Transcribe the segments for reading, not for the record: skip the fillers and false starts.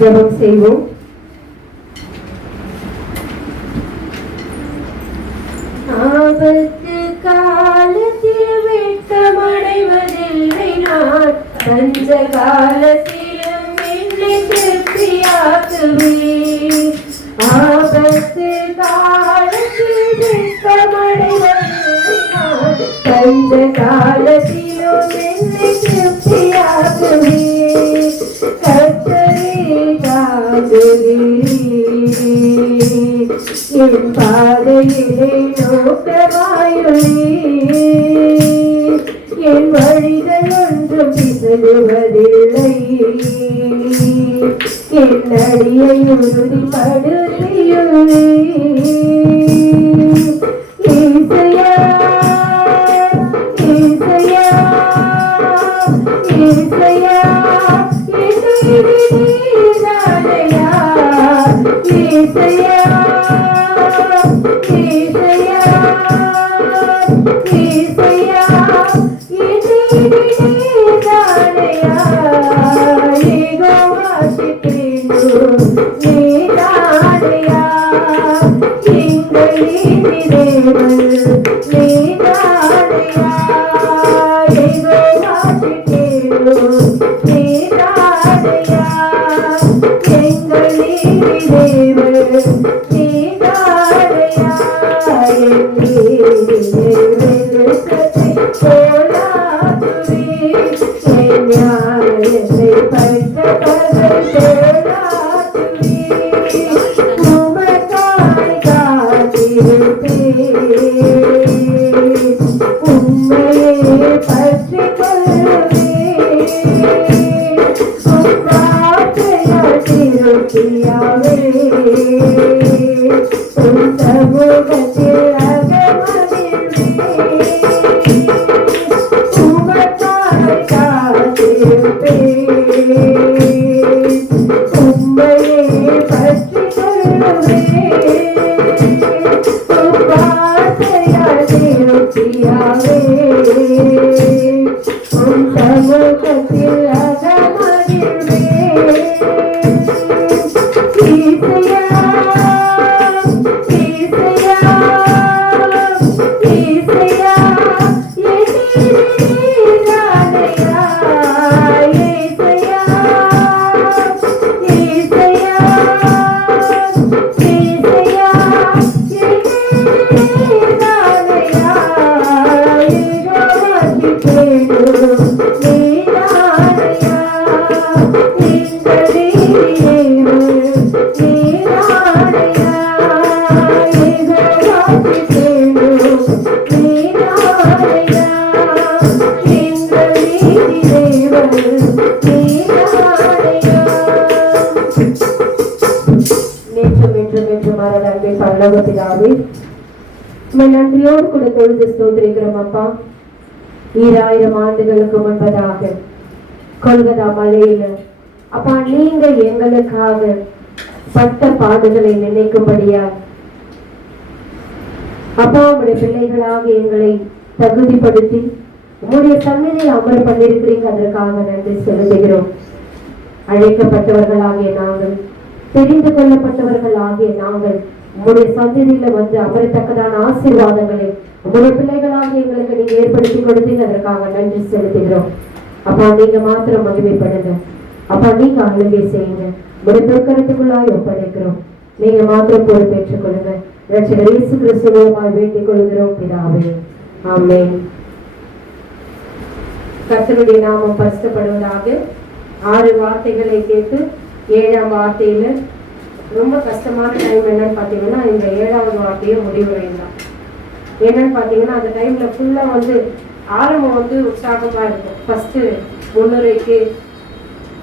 ஜெபம் செய்வோம். ஆபத்து காலத்தில் வெட்கமடைவதில்லை நான், பஞ்ச காலத்திலும் என்னை திருப்தியாக்குவேன். ஆபத்து காலத்தில் வெட்கமடைவதில்லை நான், பஞ்ச காலத்திலும் என்னை திருப்தியாக்குவேன். கர்த்தரே காக்கிறீர், என் பாதையிலே நோக்கமாயுள்ளீர். என் வழிகள் ஒன்றும் பிசகுவதில்லை, என் அடியை உறுதிப்படுத்தியுள்ளீர். இசையா இசையா இசையா இசையா இசையா நன்றியோடு கூட தொழுது ஸ்தோத்திரிக்கிறோம் அப்பா. 2000 ஆண்டுகளுக்கு முன்பதாக கொல்கத்தா மலையில அப்பா நீங்க எங்களுக்காக பட்ட பாடுகளை நினைக்கும்படியா அப்பா உங்களுடைய பிள்ளைகளாக எங்களை தகுதிப்படுத்தி உங்களுடைய சந்நிதியை அமர பண்ணிருக்கிறீங்க. அதற்காக நன்றி செலுத்துகிறோம். அழைக்கப்பட்டவர்களாகிய நாங்கள், தெரிந்து கொள்ளப்பட்டவர்கள் ஆகிய நாங்கள் உங்களுடைய சந்நிதியில வந்து அமரத்தக்கதான ஆசீர்வாதங்களை உங்களுடைய பிள்ளைகளாக எங்களுக்கு நீங்க ஏற்படுத்தி கொடுத்தீங்க. அதற்காக நன்றி செலுத்துகிறோம். அப்பா நீங்க மாத்திரம் மகிமைப்படுங்க. அப்பா நீங்க ஆளுகை செய்யுங்க. உங்களுடைய பெருக்கரத்துக்குள்ளாய் ஒப்படைக்கிறோம். நீங்க மாத்திரம் பொறுப்பேற்றுக் கொள்ளுங்க. ரட்சகர் இயேசு கிறிஸ்துவினால் வேண்டிக் கொள்கிறோம் பிதாவே, ஆமென். கர்த்தருடைய நாமம் பரிசுத்தப்படுவதாக. 6 வார்த்தைகளை கேட்டு 7ஆம் வார்த்தையில ரொம்ப கஷ்டமான டைம் என்னன்னு பாத்தீங்கன்னா இந்த 7வது வார்த்தையை முடிவுரையும் தான். என்னன்னு பாத்தீங்கன்னா அந்த டைம்ல ஃபுல்லா வந்து ஆரம்பம் வந்து உற்சாகமா இருக்கும். ஃபர்ஸ்ட் முன்னுரைக்கு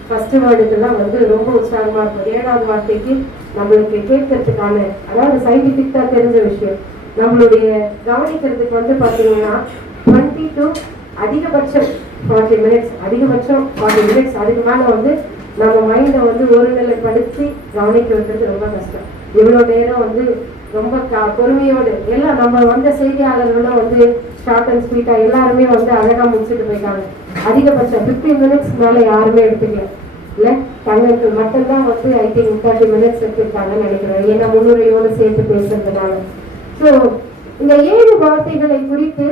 ஃபர்ஸ்ட் வேர்டுக்கெல்லாம் வந்து ரொம்ப உற்சாகமா இருக்கும். 7வது வார்த்தைக்கு நம்மளுக்கு கேட்கறதுக்கான, அதாவது சயின்டிபிக்கா தெரிஞ்ச விஷயம் நம்மளுடைய கவனிக்கிறதுக்கு வந்து பாத்தீங்கன்னா 20 to அதிகபட்சம் 40 minutes, அதிகபட்சம் 40 minutes. அதுக்கு மேல வந்து நம்ம மைண்டை வந்து ஒருநிலைப்படுத்தி கவனிக்க வைக்கிறது ரொம்ப கஷ்டம். இவ்வளோ நேரம் வந்து ரொம்ப பொறுமையோடு எல்லாம் நம்ம வந்த செய்தியாளர்களும் வந்து ஷார்ட் அண்ட் ஸ்வீட்டா எல்லாருமே வந்து அழகா முடிச்சுட்டு போயிட்டாங்க. அதிகபட்சம் 15 minutes மேல யாருமே எடுத்துக்கல இல்ல. தங்களுக்கு மட்டும்தான் வந்து ஐ திங்க் 30 minutes எடுத்துருக்காங்கன்னு நினைக்கிறேன், ஏன்னா முன்னுரையோடு சேர்த்து பேசுறதுனால. ஸோ இந்த 7 வார்த்தைகளை குறித்து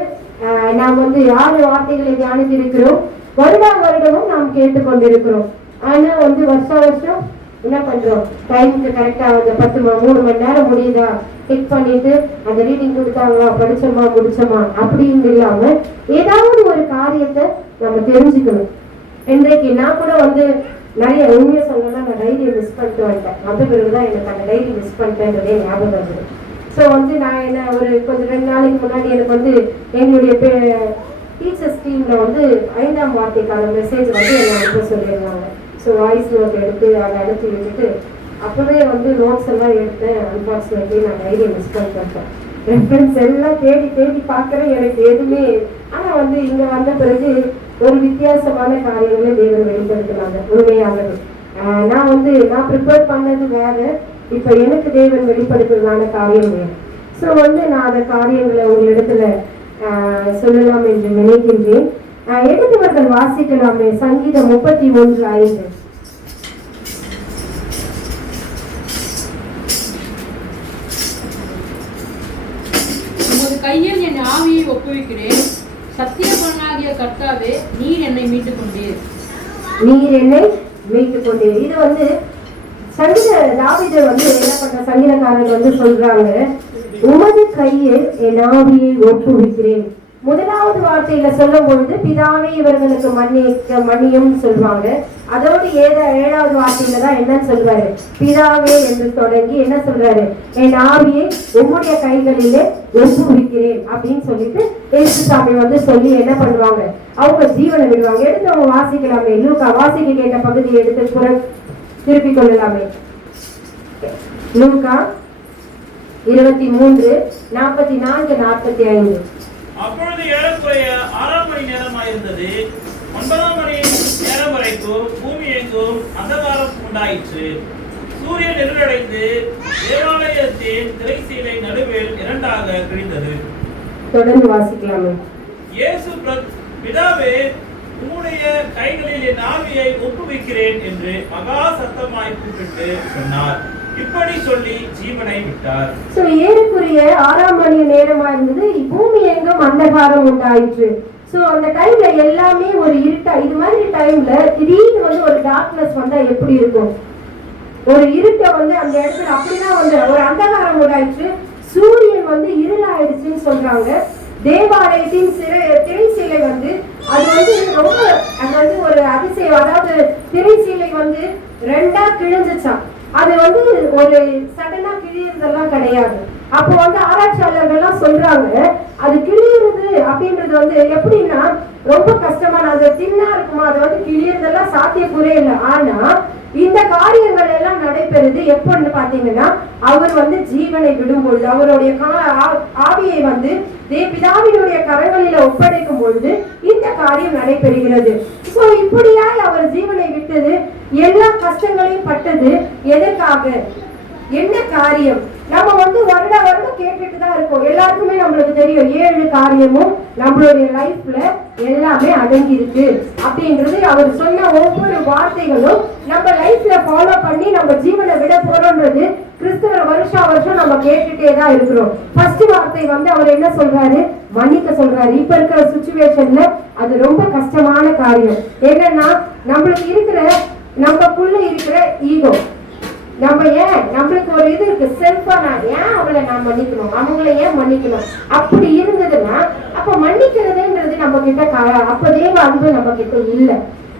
நாம் வந்து 6 வார்த்தைகளை தியானித்திருக்கிறோம். வருடமும் நாம் கேட்டுக்கொண்டிருக்கிறோம். ஆனா வந்து வருஷம் என்ன பண்றோம், டைமுக்கு கரெக்டா அந்த 3 மணி நேரம் முடியுதா டிக் பண்ணிட்டு அந்த ரீடிங் கொடுத்தாங்களா, படிச்சோமா முடிச்சோமா அப்படின்னு இல்லாம ஏதாவது ஒரு காரியத்தை நம்ம தெரிஞ்சுக்கணும். இன்றைக்கு நான் கூட வந்து நிறைய உண்மையை சொல்லலாம், நான் டைரியை மிஸ் பண்ணிட்டு வந்துட்டேன். அந்த பிறகுதான் எனக்கு அந்த டைரி மிஸ் பண்ணிட்டேன்றதே ஞாபகம் வருது. ஸோ வந்து நான் என்ன ஒரு கொஞ்சம் 2 நாளைக்கு முன்னாடி எனக்கு வந்து எங்களுடைய டீச்சர்ஸ் டீம்ல வந்து 5ஆம் வார்த்தைக்கான மெசேஜ் வந்து என்னை அனுப்ப சொல்லியிருந்தாங்க. ஸோ வாய்ஸ் நோட் எடுத்து அதை அனுப்பி விட்டுட்டு அப்பவே வந்து நோட்ஸ் எல்லாம் எடுத்தேன். அன்பார்ச்சுனேட்லி நான் டைரியை மிஸ் பண்ணிட்டேன். ரெஃபரன்ஸ் எல்லாம் தேடி பார்க்குறேன், எனக்கு எதுவுமே. ஆனால் வந்து இங்கே வந்த பிறகு ஒரு வித்தியாசமான காரியங்களை தேவன் வெளிப்படுத்தினாங்க. உண்மையாகவே நான் ப்ரிப்பேர் பண்ணது வேற, இப்போ எனக்கு தேவன் வெளிப்படுத்துறதான காரியம் வேறு. ஸோ வந்து நான் அந்த காரியங்களை உங்களிடத்துல சொல்லலாம் என்று நினைக்கின்றேன். எடுத்தவர்கள் வாசிக்கலாமே. சங்கீதம் 31:5. கையில் என் ஆவியை ஒப்புவிக்கிறேன். சத்தியபரனாகிய கர்த்தாவே, நீர் என்னை மீட்டுக் கொண்டீர். இது வந்து தாவீது வந்து என்ன பண்ண, சங்கீதக்காரர் வந்து சொல்றாங்க, உமது கையில் என் ஆவியை ஒப்புவிக்கிறேன். முதலாவது வார்த்தையில சொல்லும் பொழுது பிதாவே இவர்களுக்கு மன்னியும் சொல்லுவாங்க. அதோடு 7வது வார்த்தையில தான் என்ன சொல்றாரு, பிதாவே என்று தொடங்கி என்ன சொல்றாரு, என் ஆவியை உம்முடைய கைகளிலே ஒப்புவிக்கிறேன் அப்படின்னு சொல்லிட்டு இயேசுசாமி வந்து சொல்லி என்ன பண்ணுவாங்க, அவங்க ஜீவனை விடுவாங்க. எடுத்து அவங்க வாசிக்கலாமே. லூக்கா வாசிக்க கேட்ட பகுதியை எடுத்து திருப்பிக் கொள்ளலாமே. லூக்கா 23:44-45. அப்பொழுது ஏறக்குறைய 6ஆம் மணி நேரமாயிருந்தது. 9ஆம் மணி நேரம் வரைக்கும் பூமி எங்கும் அந்தகாரம் உண்டாயிற்று. சூரியன் இருளடைந்து தேவாலயத்தின் திரைச்சீலை நடுவில் 2ஆக கிழிந்தது. தொடர்ந்து வாசிக்கலாமே. இயேசு பிதாவே, உம்முடைய கைகளில் என் ஆவியை ஒப்புவிக்கிறேன் என்று மகா சத்தமாய் கூப்பிட்டு சொன்னார். இப்படி சொல்லி ஜீவனை விட்டார். சோ ஏறக்குறைய 6ஆம் மணி நேரமா இருந்தது. பூமி எங்கும் அந்தகாரம் உண்டாயிற்று. சோ அந்த டைம்ல எல்லாமே ஒரு இருட்டா, இது மாதிரி டைம்ல திடீர்னு வந்து ஒரு டார்க்னஸ் வந்தா எப்படி இருக்கும், ஒரு இருட்ட வந்து அந்த இடத்துல அப்படின்னா வந்து ஒரு அந்தகாரம் உண்டாயிற்று. சூரியன் வந்து இருளாயிடுச்சுன்னு சொல்றாங்க. தேவாலயத்தின் திரைச்சீலை வந்து அது வந்து ரொம்ப அது வந்து ஒரு அதிசயம். அதாவது திரைச்சீலை வந்து 2ஆ கிழிஞ்சுச்சான். அது வந்து ஒரு சடனா கிழியறதெல்லாம் கிடையாது. அப்போ வந்து ஆராய்ச்சியாளர்கள்லாம் சொல்றாங்க, அது கிழியுறது அப்படின்றது வந்து எப்படின்னா ரொம்ப கஷ்டமான, அது தின்னா இருக்குமா, அது வந்து கிழியறதெல்லாம் சாத்தியக்கூறே இல்லை. ஆனா இந்த காரியங்கள் எல்லாம் நடைபெறுது எப்பன்னு பாத்தீங்கன்னா, அவர் வந்து ஜீவனை விடும் பொழுது, அவருடைய ஆவியை வந்து பிதாவினுடைய கரங்களில ஒப்படைக்கும் பொழுது இந்த காரியம் நடைபெறுகிறது. சோ இப்படியாய் அவர் ஜீவனை விட்டது, எல்லா கஷ்டங்களையும் பட்டது எதற்காக, என்ன காரியம்? நம்ம வந்து வருடம் கேட்டுட்டு தான் இருக்கோம். எல்லாருக்குமே நம்மளுக்கு தெரியும் 7 காரியமும் நம்மளுடைய லைஃப்ல எல்லாமே அடங்கி இருக்கு அப்படின்றது. அவர் சொன்ன ஒவ்வொரு வார்த்தைகளும் நம்ம லைஃப்ல ஃபாலோ பண்ணி நம்ம ஜீவனை விட போறோம்ன்றது கிறிஸ்துவர் வருஷம் நம்ம கேட்டுட்டே தான் இருக்கிறோம். ஃபர்ஸ்ட் வார்த்தை வந்து அவர் என்ன சொல்றாரு, மன்னிக்க சொல்றாரு. இப்ப இருக்கிற சிச்சுவேஷன்ல அது ரொம்ப கஷ்டமான காரியம். என்னன்னா நம்மளுக்கு இருக்கிற நமக்குள்ள இருக்கிற ஈகோ, நம்ம ஏன் நம்மளுக்கு ஒரு இது இருக்கு, செல்ஃபா நான் ஏன் அவளை நான் மன்னிக்கணும், அவங்களை ஏன் மன்னிக்கணும், அப்படி இருந்ததுன்னா அப்ப மன்னிக்கிறதுன்றது நம்ம கிட்ட அப்ப தேவ அன்பு நம்ம கிட்ட இல்லை.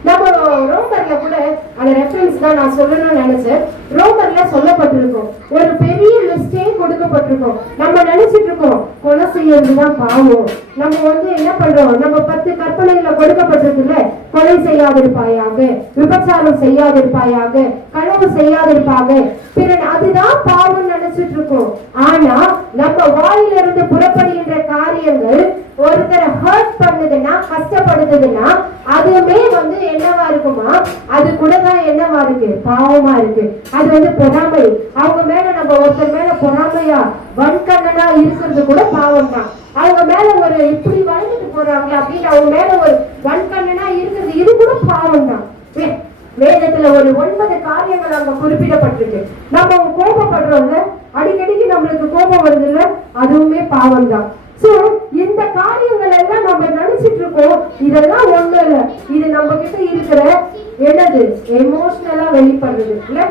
நம்ம ரோமர்ல கூட அந்த ரெஃபரன்ஸ் தான் நான் சொல்லணும்னு நினைச்சேன். ரோமர்ல சொல்லப்பட்டிருக்கோம், ஒரு பெரிய லிஸ்டே கொடுக்கப்பட்டிருக்கோம். நம்ம நினைச்சிட்டு இருக்கோம் கொலை செய்யறதுதான் பாவம். நம்ம வந்து என்ன பண்றோம், நம்ம 10 கற்பனைகளை கொடுக்கப்பட்டிருக்குல்ல, கொலை செய்யாதிருப்பாயாக, விபச்சாரம் செய்யாதிருப்பாயாக, களவு செய்யாதிருப்பாங்க, பிறன் அதுதான் பாவம் நினைச்சிட்டு இருக்கோம். ஆனா நம்ம வாயிலிருந்து புறப்படுகின்ற காரியங்கள் ஒருத்தரை ஹர்ட் பண்ணுதுன்னா, கஷ்டப்படுதுன்னா அதுவுமே வந்து என்னவா இருக்குமா, அது கூட தான் என்னவா இருக்கு, பாவமா இருக்கு. அது வந்து பொறாமை. அவங்க மேல நம்ம ஒருத்தர் மேல பொறாமையா வன்கண்ணனா இருக்கிறது கூட பாவம் தான். அவங்க மேல ஒரு இப்படி வளர்ந்துட்டு போறாங்க அப்படின்னு அவங்க மேல ஒரு வன்கண்ணனா இருக்கிறது, இது கூட பாவம் தான். வேதத்துல ஒரு 9 காரியங்கள் அங்க குறிப்பிடப்பட்டிருக்கு. நம்ம கோபப்படுறோம்ல, அடிக்கடிக்கு நம்மளுக்கு கோபம் வருது இல்ல, அதுவுமே பாவம் தான். சோ இந்த காரியங்கள் எல்லாம் நம்ம நினைச்சிட்டு இருக்கோம், இதெல்லாம் ஒண்ணு இல்ல, இது நம்ம கிட்ட இருக்கிற என்னது எமோஷனலா வெளிப்படுறது இல்ல,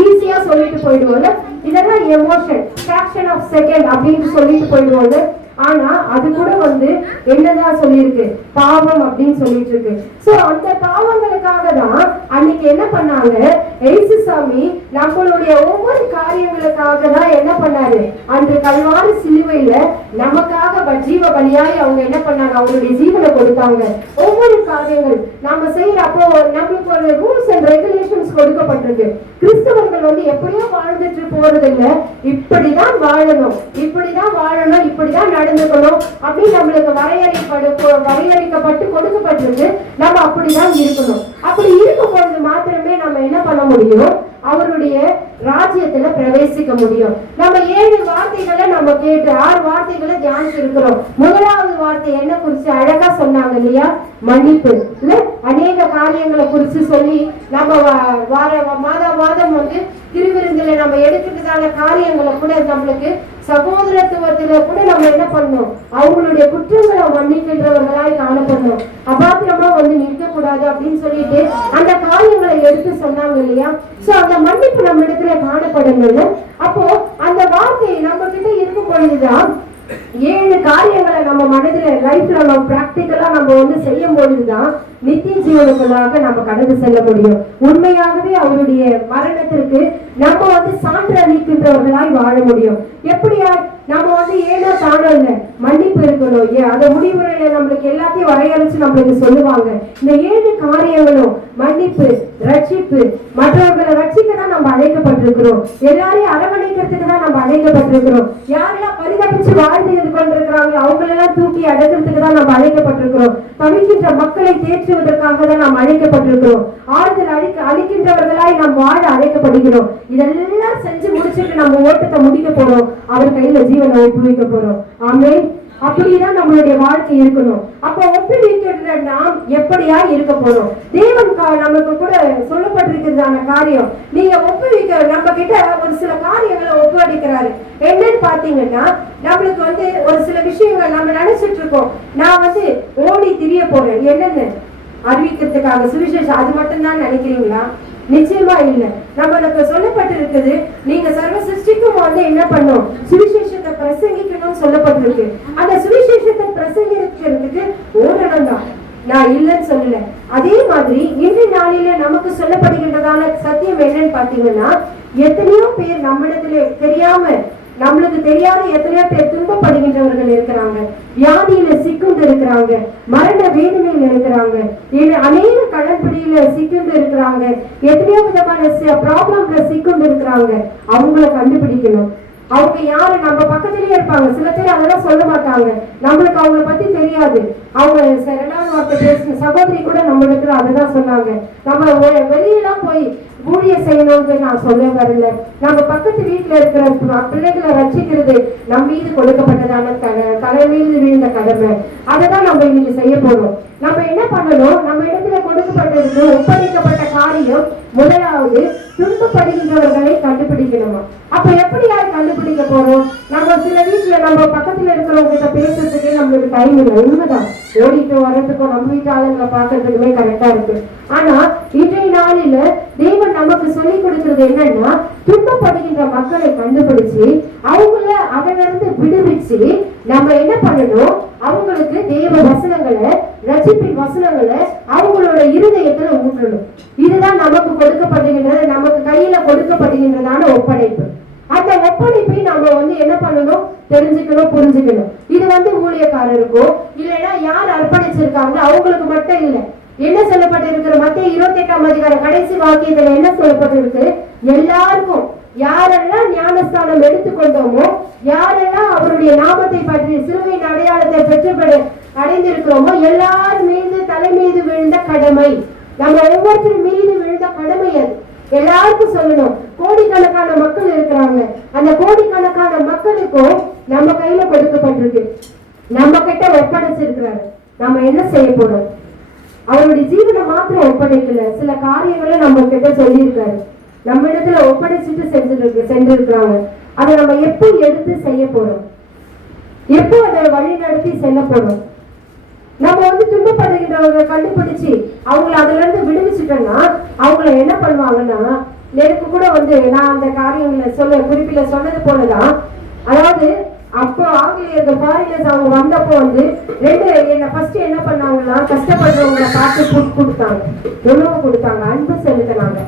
ஈஸியா சொல்லிட்டு போயிடுவோம்ல, இதெல்லாம் எமோஷன் ஃபிராக்ஷன் ஆஃப் செகண்ட் அப்படின்னு சொல்லிட்டு போயிடுவோம்ல. ஆனா அது கூட என்னதான் சொல்லியிருக்கு, பாவம் அப்படின்னு சொல்லிட்டு இருக்கு. சோ அந்த பாவங்களுக்காக தான் அன்னைக்கு என்ன பண்ணாங்க, இயேசுசாமி நம்மளுடைய ஒவ்வொரு காரியங்களுக்காக தான் என்ன பண்ணாரு, அன்று கல்வாரி சிலுவையில நமக்காக ஜீவ பலியாய் அவங்க என்ன பண்ணாங்க, அவங்களுடைய ஜீவனை கொடுத்தாங்க. ஒவ்வொரு காரியங்கள் நாம செய்யற அப்போ நம்மளுக்கு ஒரு ரூல்ஸ் அண்ட் ரெகுலேஷன்ஸ் கொடுக்கப்பட்டிருக்கு. கிறிஸ்தவர்கள் எப்படியோ வாழ்ந்துட்டு போறது இல்ல, இப்படிதான் வாழணும், இப்படிதான் வாழணும், இப்படிதான் நடந்துக்கணும் அப்படின்னு நம்மளுக்கு வரையறைக்கப்பட்டு கொடுக்கப்பட்டிருக்கு. நம்ம அப்படிதான் இருக்கணும். அப்படி இருக்கும் பொழுது மாத்திரமே நம்ம என்ன பண்ண முடியும், அவருடைய ராஜ்யத்துல பிரவேசிக்க முடியும். நம்ம 7 வார்த்தைகளை நம்ம கேட்டு 6 வார்த்தைகளை தியானிச்சு இருக்கிறோம். முதலாவது வார்த்தை என்ன குறிச்சு அழகா சொன்னாங்க இல்லையா, மன்னிப்பு இல்ல, அநேக காரியங்களை குறிச்சு சொல்லி நம்ம மாதம் திருவிருந்தில நம்ம எடுக்கிறதான காரியங்களை கூட நம்மளுக்கு சகோதரத்துவத்தில கூட நம்ம என்ன பண்ணணும், அவங்களுடைய குற்றங்களை மன்னிக்கின்றவர்களாய் காணப்படணும், அபாத்திரமா நிற்க கூடாது அப்படின்னு சொல்லிட்டு அந்த காரியங்களை எடுத்து சொன்னாங்க இல்லையா. சோ அந்த மன்னிப்பு நம்ம இடத்துல காணப்படணும். அப்போ அந்த வார்த்தை நம்ம கிட்ட இருக்கும் பொழுதுதான் 7 காரியங்களை நம்ம மனதில லைஃப்ல நம்ம பிராக்டிக்கலா நம்ம செய்யும் பொழுதுதான் நித்திய ஜீவனுக்குள்ளாக நம்ம கடந்து செல்ல முடியும். உண்மையாகவே அவருடைய மரணத்திற்கு நம்ம சான்று அளிக்கின்றவர்களாய் வாழ முடியும். எப்படியா நம்ம ஏனோ தானோ இல்ல, மன்னிப்பு இருக்கணும். அந்த முடிவுரையில நம்மளுக்கு எல்லாத்தையும் வரையறைச்சு நம்மளுக்கு சொல்லுவாங்க. இந்த 7 காரியங்களும் மன்னிப்பு, ரட்சிப்பு, மற்றவர்களை ரட்சிக்க தான் நம்ம அழைக்கப்பட்டிருக்கிறோம். எல்லாரையும் அரவணைக்கிறதுக்கு தான் நம்ம அழைக்கப்பட்டிருக்கிறோம். யாரெல்லாம் பரிதபிச்சு வாழ்ந்து கொண்டிருக்கிறாங்களோ அவங்களெல்லாம் தூக்கி அடக்கிறதுக்கு தான் நம்ம அழைக்கப்பட்டிருக்கிறோம். தவிக்கின்ற மக்களை தேற்றுவதற்காக தான் நாம் அழைக்கப்பட்டிருக்கிறோம். ஆறுதல் அளிக்கின்றவர்களாய் நாம் வாழ அழைக்கப்படுகிறோம். இதெல்லாம் செஞ்சு முடிச்சுட்டு நம்ம ஓட்டத்தை முடிக்க போறோம், அவர் கையில ஜீவனை ஒப்புவிக்க போறோம். ஆமென். அப்படிதான் நம்மளுடைய வாழ்க்கை இருக்கணும். அப்ப ஒப்புவிக்கிற நாம் எப்படியா இருக்க போறோம், தேவன் நமக்கு கூட சொல்லப்பட்டிருக்கிறதான காரியம். நீங்க ஒப்புவிக்க நம்ம கிட்ட ஒரு சில காரியங்களை ஒப்புவிக்கிறாரு. என்னன்னு பாத்தீங்கன்னா, நம்மளுக்கு ஒரு சில விஷயங்கள் நம்ம நினைச்சிட்டு இருக்கோம், நான் ஓடி திரிய போறேன் என்னன்னு அறிவிக்கிறதுக்காக சுவிசேஷம், அது மட்டும் தான் நினைக்கிறீங்களா? நிச்சயமா இல்ல. நம்மளுக்கு சொல்லப்பட்டிருக்குது, நீங்க சர்வ சிருஷ்டிக்கும் என்ன பண்ணும், சுவிசேஷத்தை பிரசங்கிக்கணும்னு சொல்லப்பட்டிருக்கு. அந்த சுவிசேஷத்தை பிரசங்கிக்கிறதுக்கு ஓரிடம் தான், நான் இல்லைன்னு சொல்லல. அதே மாதிரி இன்றைய நாளில நமக்கு சொல்லப்படுகின்றதான சத்தியம் என்னன்னு பாத்தீங்கன்னா, எத்தனையோ பேர் நம்மிடத்துல தெரியாம, நம்மளுக்கு தெரியாத எத்தனையோ பேர் துன்பப்படுகின்றவர்கள் இருக்கிறாங்க, வியாதியில சிக்குண்டு இருக்கிறாங்க, மரண வேதனையில இருக்கிறாங்க, அநேக கடன்பிடியில சிக்குண்டு இருக்கிறாங்க, எத்தனையோ விதமான ப்ராப்ளம்ல சிக்குண்டு இருக்கிறாங்க. அவங்கள கண்டுபிடிக்கணும். அவங்க யாரு, நம்ம பக்கத்திலேயே இருப்பாங்க. சில பேர் அதெல்லாம் சொல்ல மாட்டாங்க, நம்மளுக்கு அவங்கள பத்தி தெரியாது. அவங்க 2வது வார்த்தை பேசின சகோதரி கூட நம்ம இடத்துல அதுதான் சொன்னாங்க, நம்ம வெளியெல்லாம் போய் ஊழிய செய்யணும்னு நான் சொல்ல வரல. நம்ம பக்கத்து வீட்டுல இருக்கிற பிள்ளைகளை ரட்சிக்கிறது நம் மீது கொடுக்கப்பட்டதான தலை மீது விழுந்த கடமை. அதைதான் நம்ம இன்னைக்கு செய்ய போறோம். நம்ம என்ன பண்ணணும், நம்ம இடத்துல கொடுக்கப்பட்டிருக்கு ஒப்படைக்கப்பட்ட காரியம் முதலாவது துன்பப்படுகின்றவர்களை கண்டுபிடிக்கணுமா. அப்ப எப்படி யாரை கண்டுபிடிக்க போறோம்? நம்ம சில வீட்டுல நம்ம பக்கத்துல இருக்கிறவங்க கிட்ட பேசுறதுக்கே நம்மளுக்கு டைம் இல்லை. உண்மைதான், ஓடிட்டு வர்றதுக்கும் நம்ம வீட்டு ஆளுங்களை பாக்குறதுக்குமே கரெக்டா இருக்கு. ஆனா இன்றைய நாளில தேவன் நமக்கு சொல்லி கொடுக்கிறது என்னன்னா, துன்பப்படுகின்ற மக்களை கண்டுபிடிச்சு அவங்கள அதிலிருந்து விடுவிச்சு நம்ம என்ன பண்ணணும், அவங்களுக்கு தேவ வசனங்களை, ரட்சிப்பின் வசனங்களை அவங்களோட இருதயத்துல ஊற்றணும். இதுதான் நமக்கு கொடுக்கப்படுகின்றது, நமக்கு கையில கொடுக்கப்படுகின்றதான ஒப்படைப்பு. அந்த ஒப்படைப்பை நம்ம என்ன பண்ணணும், தெரிஞ்சுக்கணும், புரிஞ்சுக்கணும். இது ஊழியக்காரருக்கோ இல்லைன்னா யார் அர்ப்பணிச்சிருக்காங்க அவங்களுக்கு மட்டும் இல்லை. என்ன சொல்லப்பட்டிருக்கிற மத்திய 28ஆம் அதிகாரம் கடைசி வாக்கியத்துல என்ன சொல்லப்பட்டிருக்கு, எல்லாருக்கும் யாரெல்லாம் ஞானஸ்தானம் எடுத்துக்கொண்டோமோ, யாரெல்லாம் அவருடைய நாமத்தை பற்றி சிலுவையின் அடையாளத்தை பெற்று அடைந்திருக்கிறோமோ, எல்லாரும் மீது தலை மீது விழுந்த கடமை, நம்ம ஒவ்வொருத்தரும் மீது விழுந்த கடமை அது. எல்லாருக்கும் சொல்லணும். கோடிக்கணக்கான மக்கள் இருக்கிறாங்க, அந்த கோடிக்கணக்கான மக்களுக்கும் நம்ம கையில கொடுக்கப்பட்டிருக்கு, நம்ம கிட்ட ஒப்படைச்சிருக்கிறாரு. நம்ம என்ன செய்ய போறோம்? அவருடைய ஜீவனை மாத்திரம் ஒப்படைக்கல, சில காரியங்களை நம்ம கிட்ட சொல்லியிருக்காரு, நம்ம இடத்துல ஒப்படைச்சிட்டு செஞ்சிருக்கிறாங்க. அதை நம்ம எப்போ எடுத்து செய்ய போறோம், எப்போ அதை வழி நடத்தி செல்ல போறோம்? நம்ம துன்பப்படுகின்றவர்களை கண்டுபிடிச்சு அவங்களை அதுல இருந்து விடுவிச்சுட்டோம்னா அவங்கள என்ன பண்ணுவாங்கன்னா, எனக்கு கூட நான் அந்த காரியங்களை குறிப்பில சொன்னது போலதான், அதாவது அப்போ ஆங்கிலேயர்கள் ஃபாரினர்ஸ் அவங்க வந்தப்போ என்ன ஃபர்ஸ்ட் என்ன பண்ணாங்கன்னா, கஷ்டப்படுறவங்களை பார்த்து ஃபுட் கொடுத்தாங்க, உணவு கொடுத்தாங்க, அன்பு செலுத்தினாங்க,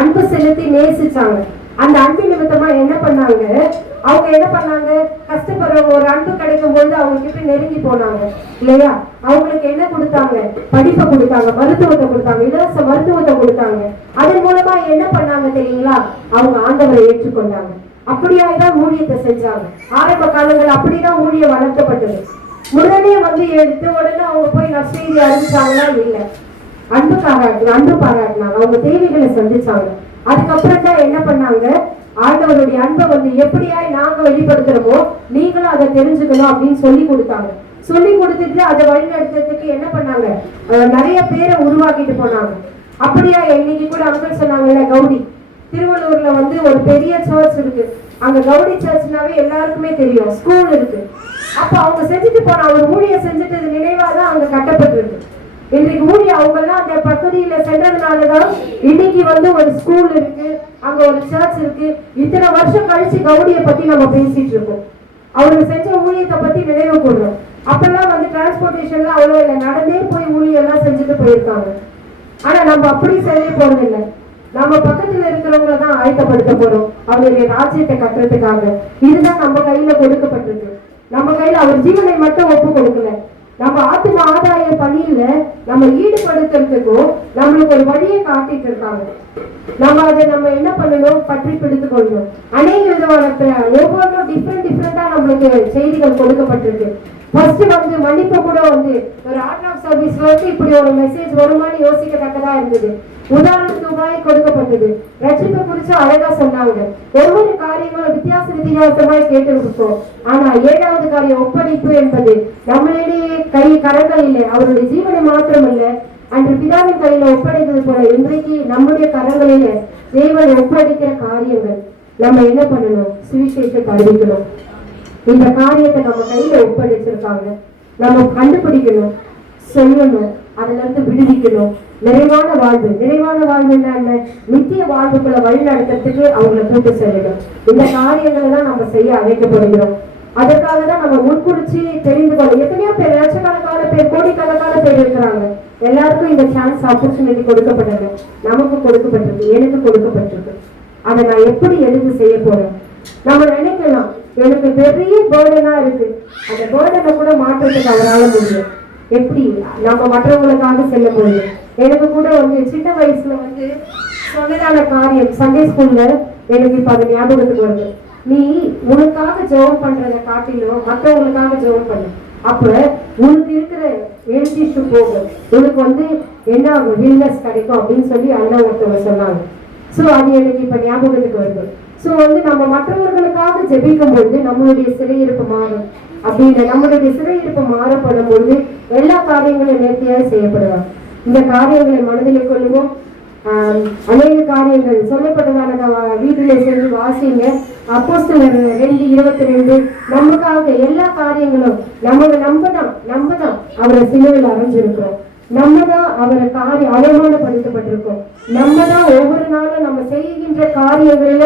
அன்பு செலுத்தி நேசிச்சாங்க. அந்த அன்பு நிமித்தமா என்ன பண்ணாங்க, அவங்க என்ன பண்ணாங்க, கஷ்டப்படுறவங்க ஒரு அன்பு கிடைக்கும் போது அவங்க கிட்ட நெருங்கி போனாங்க இல்லையா? அவங்களுக்கு என்ன கொடுத்தாங்க, படிப்பை கொடுத்தாங்க, மருத்துவத்தை கொடுத்தாங்க, இலவச மருத்துவத்தை கொடுத்தாங்க. அதன் மூலமா என்ன பண்ணாங்க தெரியுங்களா, அவங்க ஆண்டவரை ஏற்றுக்கொண்டாங்க. அப்படியாதான் ஊழியத்தை செஞ்சாங்க. ஆரம்ப காலங்கள் அப்படிதான் ஊழியம் வளர்க்கப்பட்டது. உடனே எடுத்து உடனே அவங்க போய் நற்செய்தி அறிவிச்சாங்களா? இல்லை, அன்பு பாராட்டினாங்க, அவங்க தேவைகளை சந்திச்சாங்க. அதுக்கப்புறம் தான் என்ன பண்ணாங்க, ஆண்டவருடைய அன்பை எப்படியாய் நாங்க வெளிப்படுத்துறோமோ நீங்களும் அதை தெரிஞ்சுக்கணும் அப்படின்னு சொல்லி கொடுத்தாங்க. சொல்லி கொடுத்துட்டு அதை வழிநடத்துறதுக்கு என்ன பண்ணாங்க, நிறைய பேரை உருவாக்கிட்டு போனாங்க. அப்படியா இன்னைக்கு கூட அங்கிள் சொன்னாங்கல்ல, கௌடி திருவள்ளூர்ல ஒரு பெரிய சர்ச் இருக்கு. அங்க கௌடி சர்ச்னாவே எல்லாருக்குமே தெரியும், ஸ்கூல் இருக்கு. அப்ப அவங்க செஞ்சுட்டு போன ஒரு ஊழியம் செஞ்சுட்டு நினைவாதான் அங்க கட்டப்பட்டிருக்கு. இன்றைக்கு ஊழியம் அவங்க எல்லாம் அந்த பகுதியில சென்றதுனாலதான் இன்னைக்கு ஒரு ஸ்கூல் இருக்கு, அங்க ஒரு சர்ச் இருக்கு. இத்தனை வருஷம் கழிச்சு கௌடிய பத்தி நம்ம பேசிட்டு இருக்கோம், அவருக்கு செஞ்ச ஊழியத்தை பத்தி நினைவு கூடுறோம். அப்பெல்லாம் டிரான்ஸ்போர்டேஷன்ல அவ்வளவு இல்லை, நடந்தே போய் ஊழியம் எல்லாம் செஞ்சுட்டு போயிருக்காங்க. ஆனா நம்ம அப்படி செய்ய போறது இல்லை, நம்ம பக்கத்துல இருக்கிறவங்க தான் ஆயத்தப்படுத்த போறோம் அவருடைய ராஜ்யத்தை கட்டுறதுக்காக. இதுதான் நம்ம கையில கொடுக்கப்பட்டிருக்கு. நம்ம கையில அவர் ஜீவனை மட்டும் ஒப்பு கொடுக்கல, நம்ம ஆத்ம ஆதாய பணியில நம்ம ஈடுபடுத்துறதுக்கும் நம்மளுக்கு ஒரு வழியை காட்டிட்டு இருக்காங்க. நம்ம என்ன பண்ணணும், பற்றி பிடித்துக் கொள்ளணும். அநேக விதமான ஒவ்வொன்றும் டிஃப்ரெண்டா நம்மளுக்கு செய்திகள் கொடுக்கப்பட்டிருக்கு. ஃபர்ஸ்ட் மன்னிப்பு கூட ஒரு ஆர்ட் ஆஃப் சர்வீஸ்ல இப்படி ஒரு மெசேஜ் வருமானு யோசிக்கத்தக்கதா இருந்தது. உதாரணத்துக்காய் கொடுக்கப்பட்டது. ரட்சிப்பை குறிச்சு அழகா சொன்னாங்க. ஒவ்வொரு காரியங்களும் வித்தியாசமாய் கேட்டு கொடுப்போம். ஆனா 7வது காரியம் ஒப்படைப்பு என்பது நம்மளிடையே கரங்களிலே அவருடைய ஜீவனை மாத்திரமல்ல, அன்று பிதாவின் கையில ஒப்படைத்தது போல இன்றைக்கு நம்முடைய கரங்களில தேவன் ஒப்படைக்கிற காரியங்கள் நம்ம என்ன பண்ணணும், சுவிசேஷத்தை அறிவிக்கணும். இந்த காரியத்தை நம்ம கையில ஒப்படைச்சிருக்காங்க, நம்ம கண்டுபிடிக்கணும், சொல்லணும், அதுல இருந்து விடுவிக்கணும். நிறைவான வாழ்வு என்ன, நித்திய வாழ்வுக்குள்ள வழி நடத்துறதுக்கு அவங்களை கூட்டு செல்லணும். இந்த காரியங்களை தான் நம்ம செய்ய அழைக்கப்படுகிறோம். அதற்காக தான் நம்ம முன்குறிச்சி தெரிந்து கொள்ளும். எத்தனையோ பேர், லட்சக்கணக்கான பேர், கோடிக்கணக்கான பேர் இருக்கிறாங்க. எல்லாருக்கும் இந்த சான்ஸ் ஆப்பர்ச்சுனிட்டி கொடுக்கப்பட்டது, நமக்கு கொடுக்கப்பட்டிருக்கு, எனக்கு கொடுக்கப்பட்டிருக்கு. அதை நான் எப்படி எடுத்து செய்ய போறேன்? நம்ம நினைக்கலாம் எனக்கு பெரிய பேர்டனா இருக்கு, அந்த பேர்டனை கூட மாற்றத்துக்கு அவரால் முடியும். எப்படி நம்ம மற்றவங்களுக்காக செல்ல முடியும்? எனக்கு கூட சின்ன வயசுல சொன்னதான காரியம் சண்டே ஸ்கூல்ல எனக்கு இப்ப அது ஞாபகத்துக்கு வருது. நீ உனக்காக ஜெபம் பண்றதை காட்டிலும் மற்றவங்களுக்காக ஜெபம் பண்ணு, அப்ப உனக்கு இருக்கிற எழுதிட்டு போகும், உனக்கு என்ன ஆகும், ஹில்னஸ் கிடைக்கும் அப்படின்னு சொல்லி அண்ணா ஒருத்தவங்க சொன்னாங்க. சோ அது எனக்கு இப்ப ஞாபகத்துக்கு வருது. சோ நம்ம மற்றவர்களுக்காக ஜெபிக்கும் பொழுது நம்மளுடைய சிறையிருப்பு மாறும். அப்படின்னு நம்மளுடைய சிறையிருப்பு மாறப்படும் பொழுது எல்லா காரியங்களும் நேர்த்தியாக செய்யப்படுவாங்க. இந்த காரியங்களை மனதில் கொள்ளுவோம். அநேக காரியங்கள் சொல்லப்பட்டதான வீட்டிலே சென்று வாசிங்க. அப்போஸ்தலர் 2:22 நமக்காக எல்லா காரியங்களும் நம்ம தான் அவரை சிலுவையில் அறைஞ்சிருக்கிறோம், நம்ம தான் அவரை அவமானப்படுத்தப்பட்டிருக்கோம், நம்ம தான் ஒவ்வொரு நாளும் நம்ம செய்கின்ற காரியங்களில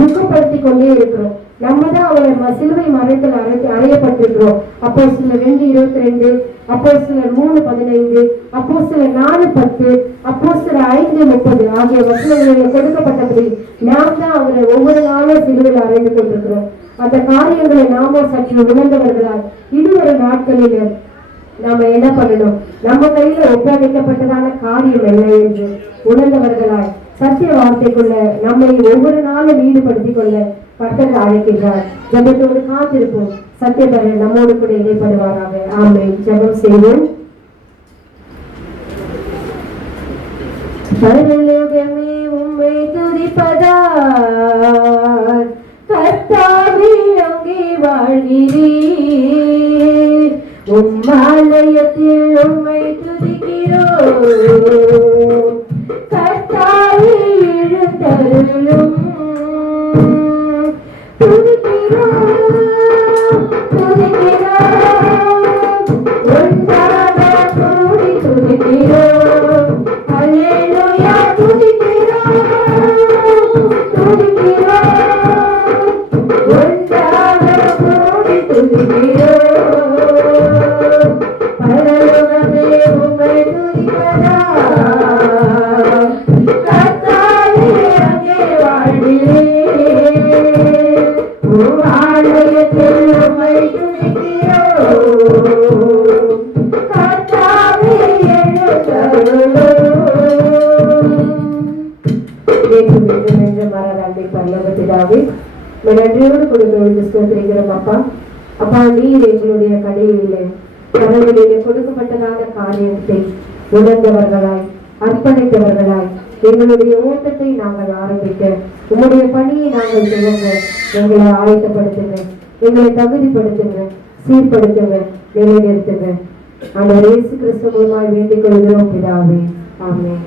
துக்கப்படுத்தி கொண்டே இருக்கிறோம், நம்ம தான் அவரை சிலுவை மரத்தில் அறையப்பட்டிருக்கிறோம். அப்போஸ்தலர் 2:22, அப்போஸ்தலர் 3:15, அப்போஸ்தலர் 4:10, அப்போஸ்தலர் 5:30 ஆகிய வசனங்களில் கொடுக்கப்பட்டபடி நாம் தான் அவரை ஒவ்வொரு நாளும் சிலுவையில் அறைந்து கொண்டிருக்கிறோம். அந்த காரியங்களை நாம சற்று உணர்ந்தவர்களால் இனிவரும் நாட்களில் நாம என்ன பண்ணணும், நம்ம கையில ஒப்படைக்கப்பட்டதான காரியம் என்ன என்று உணர்ந்தவர்களாய் சத்திய வார்த்தைக்குள்ள நம்மை ஒவ்வொரு நாளும் ஈடுபடுத்திக் கொள்ள கர்த்தர் அழைக்கின்றார். ஜெபத்தோடு காத்திருப்போம். சத்தியபரன் நம்மோடு கூட இடைப்படுவாராக. ஆமென். ஜெபம் செய்வோம். பரலோகமே உம்மை துதிப்பதால் கர்த்தாவே அங்கே வாழ்கிறீர், உம்மாலயத்தில் உம்மை துதிக்கிறோம், கர்த்தாவே எழுந்தருளும். துதிக்கிறோம் துதிக்கிறோம் ஒன்றாக கூடி துதிக்கிறோம். அல்லேலூயா துதிக்கிறோம் துதிக்கிறோம் ஒன்றாக கூடி துதிக்கிறோம். பரலோகமே உம்மை துதிப்பதா கர்த்தாவே அங்கே வாழ்கிறேன். உம் ஆலயத்தில் உம்மை துதிக்கிறோம். கர்த்தாவே எழுந்தருளும். என்று மாறாண்டி பரலோக பிதாவே, நன்றியோடு கொடுக்க ஸ்தோத்திரிக்கிறோம் அப்பா. அப்பா, நீர் எங்களுடைய கடையிலே கடவுளிலே கொடுக்கப்பட்டதான காரியத்தை உணர்ந்தவர்களாய் அர்ப்பணித்தவர்களாய் எங்களுடைய ஓட்டத்தை நாங்கள் ஆரம்பிக்க, உங்களுடைய பணியை நாங்கள் துவங்க எங்களை ஆயத்தப்படுத்துங்க, எங்களை தகுதிப்படுத்துங்க, சீர்படுத்துங்க, நிலைநிறுத்துங்க. ஆண்டவர் இயேசு கிறிஸ்து மூலமாய் வேண்டிக் கொள்கிறோம் பிதாவே. ஆமென்.